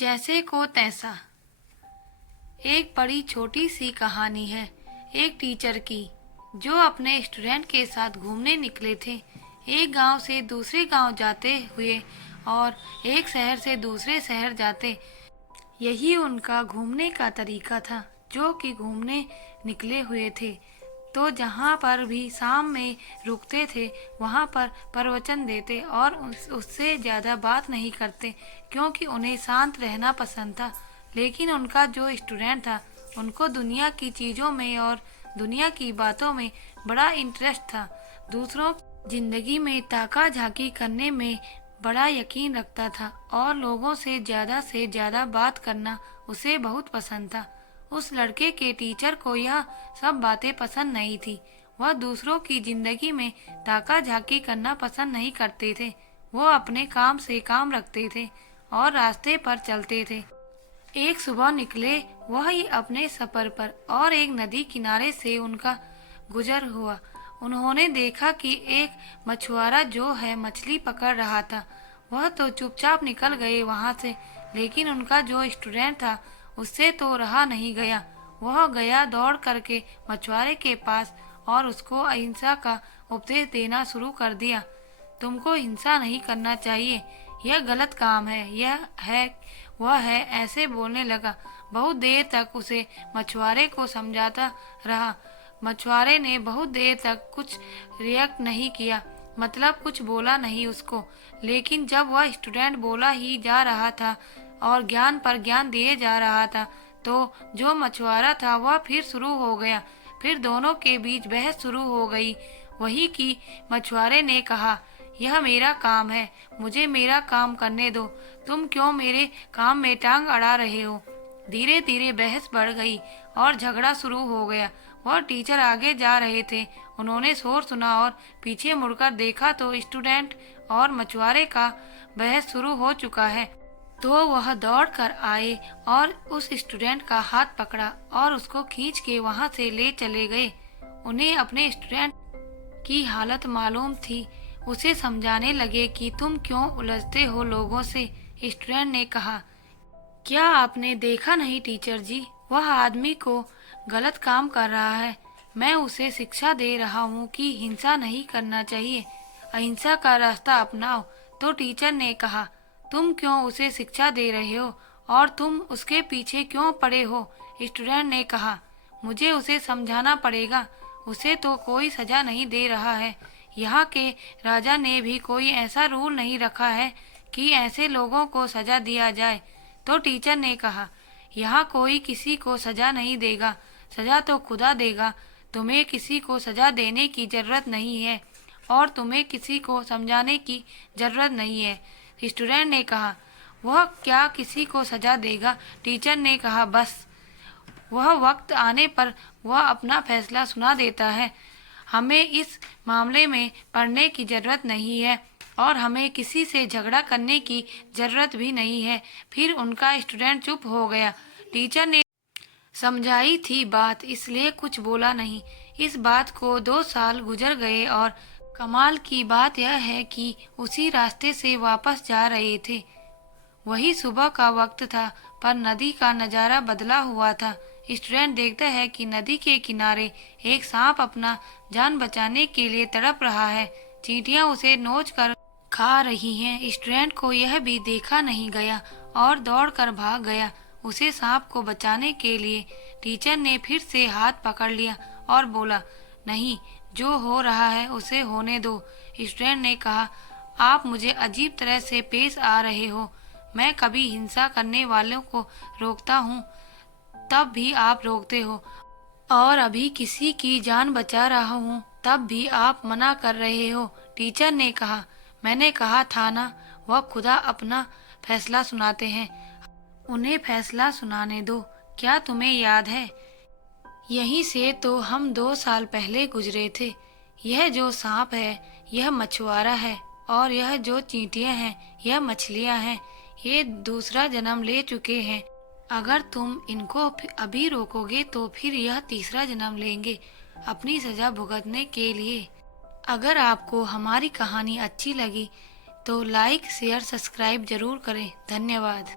जैसे को तैसा। एक बड़ी छोटी सी कहानी है एक टीचर की, जो अपने स्टूडेंट के साथ घूमने निकले थे। एक गांव से दूसरे गांव जाते हुए और एक शहर से दूसरे शहर जाते, यही उनका घूमने का तरीका था। जो कि घूमने निकले हुए थे तो जहाँ पर भी शाम में रुकते थे वहाँ पर प्रवचन देते और उससे ज़्यादा बात नहीं करते, क्योंकि उन्हें शांत रहना पसंद था। लेकिन उनका जो स्टूडेंट था उनको दुनिया की चीज़ों में और दुनिया की बातों में बड़ा इंटरेस्ट था। दूसरों जिंदगी में ताका झाकी करने में बड़ा यकीन रखता था और लोगों से ज़्यादा बात करना उसे बहुत पसंद था। उस लड़के के टीचर को यह सब बातें पसंद नहीं थी। वह दूसरों की जिंदगी में ताका झाकी करना पसंद नहीं करते थे। वो अपने काम से काम रखते थे और रास्ते पर चलते थे। एक सुबह निकले वह ही अपने सफर पर और एक नदी किनारे से उनका गुजर हुआ। उन्होंने देखा कि एक मछुआरा जो है मछली पकड़ रहा था। वह तो चुपचाप निकल गए वहां से, लेकिन उनका जो स्टूडेंट था उससे तो रहा नहीं गया। वह गया दौड़ करके मछुआरे के पास और उसको अहिंसा का उपदेश देना शुरू कर दिया। तुमको हिंसा नहीं करना चाहिए, यह गलत काम है, वह है ऐसे बोलने लगा। बहुत देर तक उसे मछुआरे को समझाता रहा। मछुआरे ने बहुत देर तक कुछ रिएक्ट नहीं किया, मतलब कुछ बोला नहीं उसको। लेकिन जब वह स्टूडेंट बोला ही जा रहा था और ज्ञान पर ज्ञान दिए जा रहा था, तो जो मछुआरा था वह फिर शुरू हो गया। फिर दोनों के बीच बहस शुरू हो गई। वही कि मछुआरे ने कहा, यह मेरा काम है, मुझे मेरा काम करने दो, तुम क्यों मेरे काम में टांग अड़ा रहे हो। धीरे धीरे बहस बढ़ गई और झगड़ा शुरू हो गया। वह टीचर आगे जा रहे थे। उन्होंने शोर सुना और पीछे मुड़कर देखा तो स्टूडेंट और मछुआरे का बहस शुरू हो चुका है। तो वह दौड़ कर आए और उस स्टूडेंट का हाथ पकड़ा और उसको खींच के वहां से ले चले गए। उन्हें अपने स्टूडेंट की हालत मालूम थी। उसे समझाने लगे कि तुम क्यों उलझते हो लोगों से। स्टूडेंट ने कहा, क्या आपने देखा नहीं टीचर जी, वह आदमी को गलत काम कर रहा है। मैं उसे शिक्षा दे रहा हूँ कि हिंसा नहीं करना चाहिए, अहिंसा का रास्ता अपनाओ। तो टीचर ने कहा, तुम क्यों उसे शिक्षा दे रहे हो और तुम उसके पीछे क्यों पड़े हो। स्टूडेंट ने कहा, मुझे उसे समझाना पड़ेगा, उसे तो कोई सजा नहीं दे रहा है। यहाँ के राजा ने भी कोई ऐसा रूल नहीं रखा है कि ऐसे लोगों को सजा दिया जाए। तो टीचर ने कहा, यहाँ कोई किसी को सजा नहीं देगा, सजा तो खुदा देगा। तुम्हें किसी को सजा देने की जरूरत नहीं है और तुम्हें किसी को समझाने की जरूरत नहीं है। स्टूडेंट ने कहा, वह क्या किसी को सजा देगा। टीचर ने कहा, बस वह वक्त आने पर वह अपना फैसला सुना देता है। हमें इस मामले में पढ़ने की जरूरत नहीं है और हमें किसी से झगड़ा करने की जरूरत भी नहीं है। फिर उनका स्टूडेंट चुप हो गया। टीचर ने समझाई थी बात, इसलिए कुछ बोला नहीं। इस बात को 2 साल गुजर गए और कमाल की बात यह है कि उसी रास्ते से वापस जा रहे थे। वही सुबह का वक्त था, पर नदी का नजारा बदला हुआ था। स्टूडेंट देखता है कि नदी के किनारे एक सांप अपना जान बचाने के लिए तड़प रहा है। चींटियां उसे नोच कर खा रही हैं। स्टूडेंट को यह भी देखा नहीं गया और दौड़कर भाग गया। उसे सांप को बचाने के लिए टीचर ने फिर से हाथ पकड़ लिया और बोला, नहीं, जो हो रहा है उसे होने दो। स्टूडेंट ने कहा, आप मुझे अजीब तरह से पेश आ रहे हो। मैं कभी हिंसा करने वालों को रोकता हूँ, तब भी आप रोकते हो, और अभी किसी की जान बचा रहा हूँ तब भी आप मना कर रहे हो। टीचर ने कहा, मैंने कहा था ना, वह खुदा अपना फैसला सुनाते हैं, उन्हें फैसला सुनाने दो। क्या तुम्हें याद है, यहीं से तो हम 2 साल पहले गुजरे थे। यह जो सांप है यह मछुआरा है और यह जो चींटियां हैं यह मछलियां हैं। ये दूसरा जन्म ले चुके हैं। अगर तुम इनको अभी रोकोगे तो फिर यह तीसरा जन्म लेंगे अपनी सजा भुगतने के लिए। अगर आपको हमारी कहानी अच्छी लगी तो लाइक शेयर सब्सक्राइब जरूर करें। धन्यवाद।